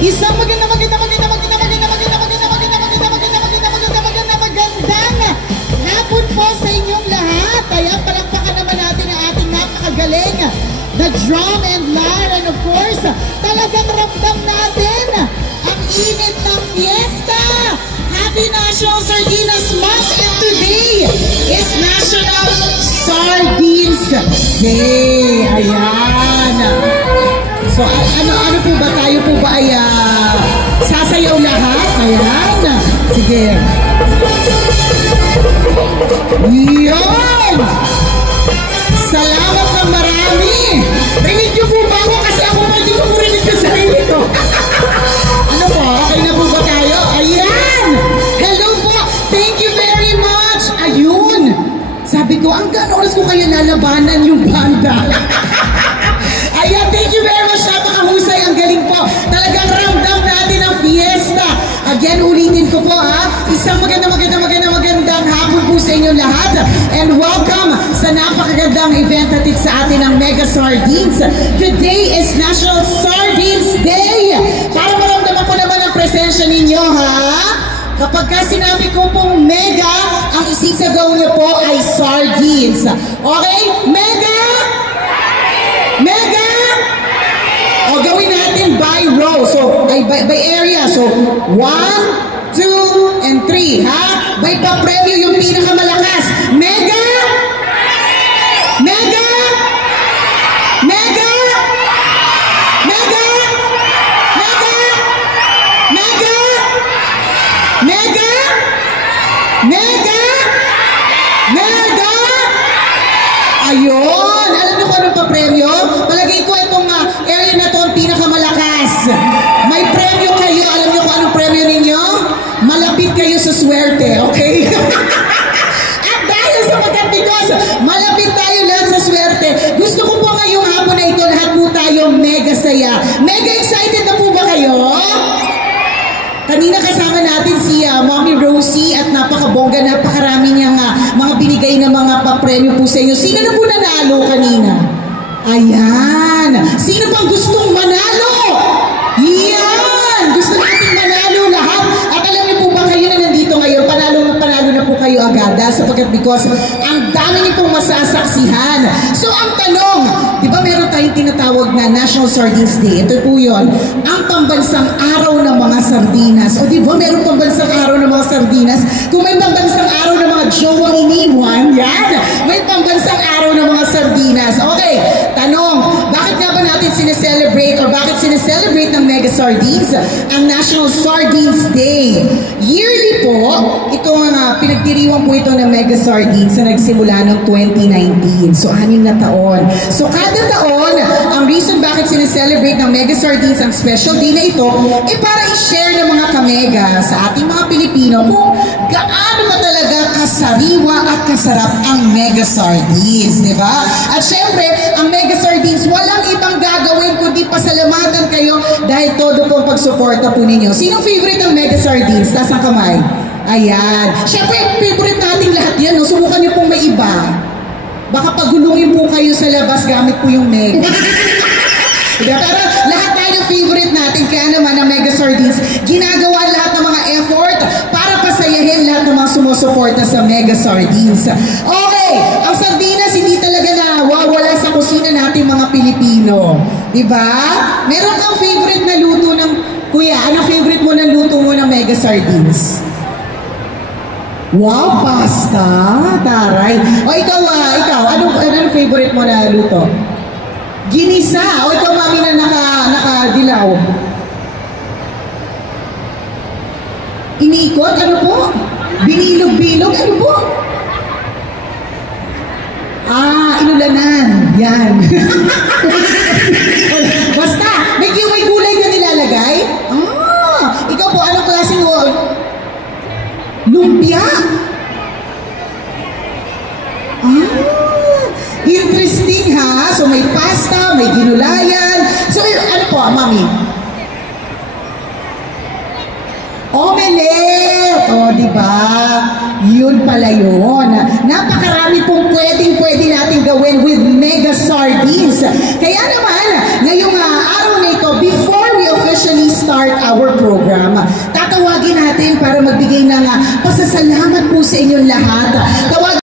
Isang magandang hapon po sa inyong lahat. Ayan, palakpakan naman natin ang ating napakagaling na drum and lyre. And of course, talagang ramdam natin ang init ng fiesta. Happy National Sardinas Month, and today is National Sardines Day. Ayan. So, ano po ba? Tayo po ba ay sasayaw lahat? Ayan. Sige. Yun! Salamat ng marami! Rinig niyo po ba ako? Kasi ako pa hindi ko po rinig yung sarili ko. Ano po? Okay na po ba tayo? Ayan! Hello po! Thank you very much! Ayun! Sabi ko, hanggang oras ko kayo lalabanan yung banda. Ayan, thank you very much. Napakahusay. Ang galing po. Talagang ramdam natin ang fiesta. Again, ulitin ko po isang magandang hapon po sa inyo lahat. And welcome sa napakagandang event natin sa atin ng Mega Sardines. Today is National Sardines Day. Para maramdaman ko naman ang presensya ninyo, Kapag ka sinabi ko pong mega, ang isisagaw niyo po ay sardines. Okay? Mega! Mega! O gawin natin by row. So, by area. So, 1, 2, and 3. By pa-preview yung pinakamalakas. Mega! Mega! Mega! Mega! Mega! Mega! Mega! Mega! Mega! Ayun! Alam niyo kung anong pa-premyo? Palagay ko itong area na to ang pinakamalakas. May premyo kayo. Alam niyo kung anong premyo ninyo? Malapit kayo sa swerte, okay? At dahil sa pagkatikos, malapit tayo lahat sa swerte. Gusto ko po ngayong hapon na ito, lahat po tayo mega saya. Mega excited na po ba kayo? Kanina kasama natin si Mommy Rosie at napakabongga, napakarami niyang mga binigay na mga papremyo po sa inyo. Sino na po nanalo kanina? Ayan! Sino pang gustong manalo? Yan! Gusto natin manalo lahat. At alam niyo po ba kayo na nandito ngayon, panalo na po kayo agad sapagkat because ang dami niyo pong masasaksihan. So ang tanong, di ba meron tayong tinatawag na National Sardines Day? Ito po yun, ang pambansang araw ng mga sardinas. O di ba meron pambansang araw ng mga sardinas? Kung may pambansang araw ng mga jowang iniwan, yan! May pambansang araw ng mga sardinas. Okay, tanong, bakit nga ba natin sineselebrate or bakit sineselebrate ng Mega Sardines ang National Sardines Day? Yearly po, ito nga, pinagdiriwang po ito ng Mega Sardines na nagsimula noong 2019. So, 6 na taon. So, kada taon, ang reason bakit sineselebrate ng Mega Sardines ang special day na ito, para i-share ng mga kamega sa ating mga Pilipino kung gaano ba talaga kasariwa at kasarap ang Mega Sardines, di ba? At syempre, ang Mega Sardines, walang ibang gagawin kundi pasalamatan kayo dahil todo pong pagsuporta po ninyo. Sinong favorite ng Mega Sardines? Taas ang kamay. Ayan. Syempre, favorite nating lahat yan. No? Subukan niyo pong may iba. Baka pagulungin po kayo sa labas gamit po yung Mega. Pero lahat tayo ng favorite natin. Kaya naman ang Mega Sardines, ginagawa lahat ng mga effort para pasayahin lahat ng mga sumusuporta sa Mega Sardines. Okay, ang sardinas hindi talaga nawawala sa kusina natin mga Pilipino. Diba? Meron kang favorite na luto ng... Kuya, anong favorite mo na luto mo ng Mega Sardines? Wow, pasta! Taray! O ikaw, anong favorite mo na luto? Ginisa! O ikaw, mami, na nakadilaw? Iniikot? Ano po? Binilog-bilog? Ano po? Inulanan. Yan. Basta, may gulay na nilalagay? Ikaw po, anong klaseng lumpia? Interesting ha. So may pasta, may ginulayan. So ano po, mami? Omelette! O, diba? Yun pala yun. Napakarami pong pwede natin gawin with Mega Sardines. Kaya naman, ngayong araw na ito, before we officially start our program. Tatawagin natin para magbigay ng pasasalamat po sa inyong lahat.